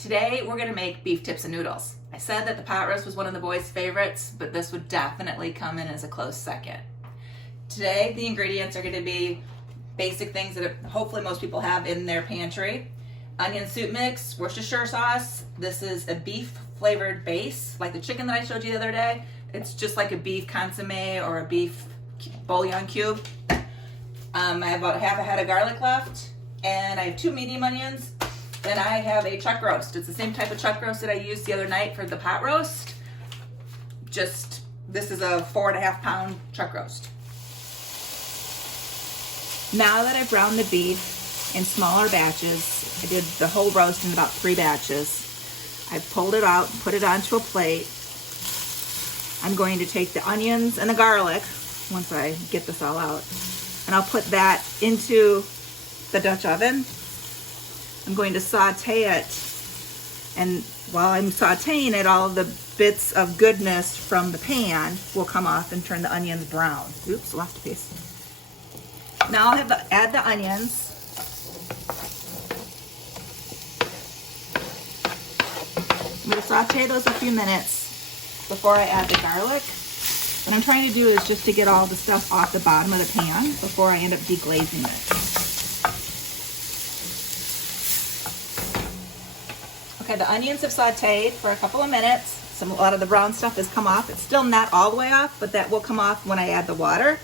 Today we're gonna make beef tips and noodles. I said that the pot roast was one of the boys' favorites, but this would definitely come in as a close second. Today the ingredients are gonna be basic things that hopefully most people have in their pantry. Onion soup mix, Worcestershire sauce. This is a beef flavored base, like the chicken that I showed you the other day. It's just like a beef consomme or a beef bouillon cube. I have about half a head of garlic left, and I have 2 medium onions. Then I have a chuck roast. It's the same type of chuck roast that I used the other night for the pot roast. Just, this is a 4.5 pound chuck roast. Now that I've browned the beef in smaller batches, I did the whole roast in about 3 batches. I've pulled it out, put it onto a plate. I'm going to take the onions and the garlic, once I get this all out, and I'll put that into the Dutch oven. I'm going to saute it, and while I'm sauteing it, all of the bits of goodness from the pan will come off and turn the onions brown. Oops, lost a piece. Now I'll add the onions. I'm going to saute those a few minutes before I add the garlic. What I'm trying to do is just to get all the stuff off the bottom of the pan before I end up deglazing it. Okay, the onions have sauteed for a couple of minutes. A lot of the brown stuff has come off. It's still not all the way off, but that will come off when I add the water.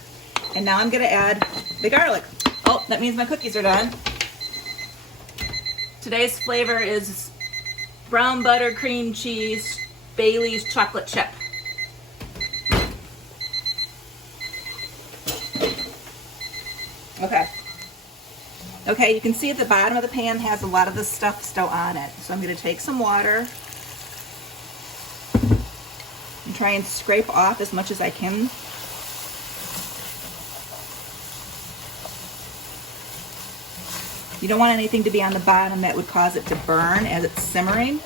And now I'm gonna add the garlic. Oh, that means my cookies are done. Today's flavor is brown butter, cream cheese, Bailey's chocolate chip. Okay, you can see at the bottom of the pan has a lot of this stuff still on it. So I'm going to take some water and try and scrape off as much as I can. You don't want anything to be on the bottom that would cause it to burn as it's simmering.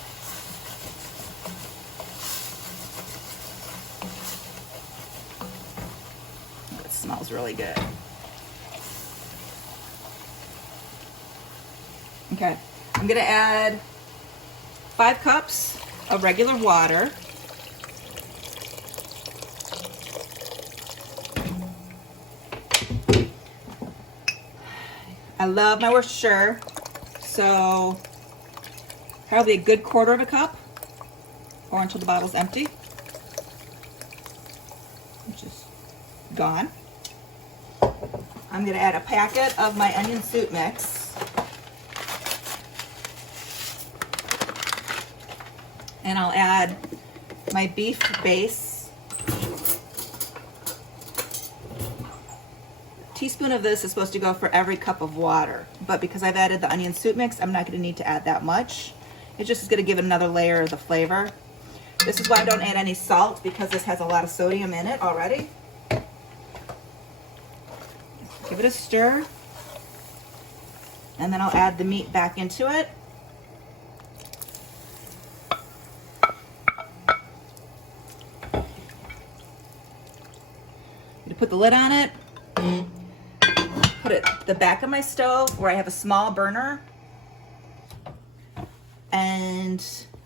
Oh, it smells really good. Okay, I'm gonna add 5 cups of regular water. I love my Worcestershire, so probably a good 1/4 cup. Pour until the bottle's empty, which is gone. I'm gonna add a packet of my onion soup mix. And I'll add my beef base. A teaspoon of this is supposed to go for every cup of water, but because I've added the onion soup mix, I'm not going to need to add that much. It just is going to give it another layer of the flavor. This is why I don't add any salt, because this has a lot of sodium in it already. Give it a stir, and then I'll add the meat back into it. Put the lid on it, put it at the back of my stove where I have a small burner, and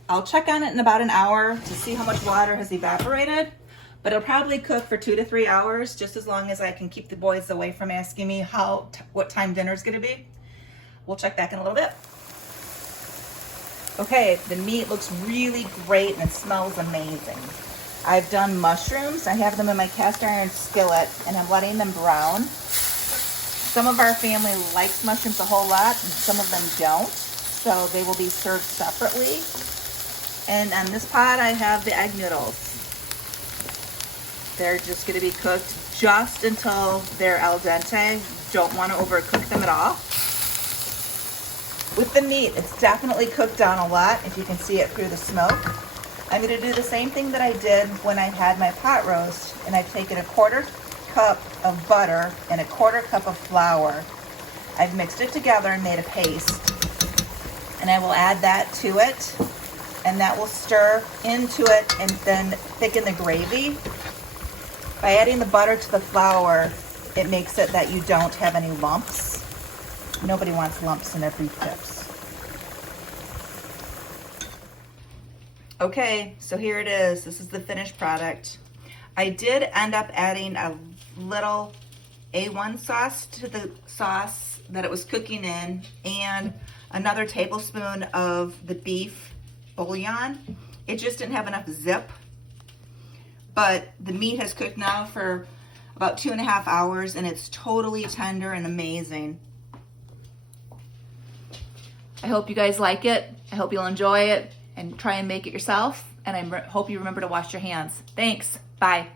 I'll check on it in about an hour to see how much water has evaporated, but it'll probably cook for 2 to 3 hours, just as long as I can keep the boys away from asking me what time dinner's gonna be. We'll check back in a little bit. Okay, the meat looks really great and it smells amazing. I've done mushrooms. I have them in my cast iron skillet and I'm letting them brown. Some of our family likes mushrooms a whole lot and some of them don't, so they will be served separately. And on this pot I have the egg noodles. They're just going to be cooked just until they're al dente. Don't want to overcook them at all. With the meat, it's definitely cooked down a lot, if you can see it through the smoke. I'm going to do the same thing that I did when I had my pot roast, and I've taken a 1/4 cup of butter and a 1/4 cup of flour. I've mixed it together and made a paste, and I will add that to it, and that will stir into it and then thicken the gravy. By adding the butter to the flour, it makes it that you don't have any lumps. Nobody wants lumps in their beef tips. Okay, so here it is. This is the finished product. I did end up adding a little A1 sauce to the sauce that it was cooking in, and another tablespoon of the beef bouillon. It just didn't have enough zip, but the meat has cooked now for about 2.5 hours, and it's totally tender and amazing. I hope you guys like it. I hope you'll enjoy it and try and make it yourself. And I hope you remember to wash your hands. Thanks. Bye.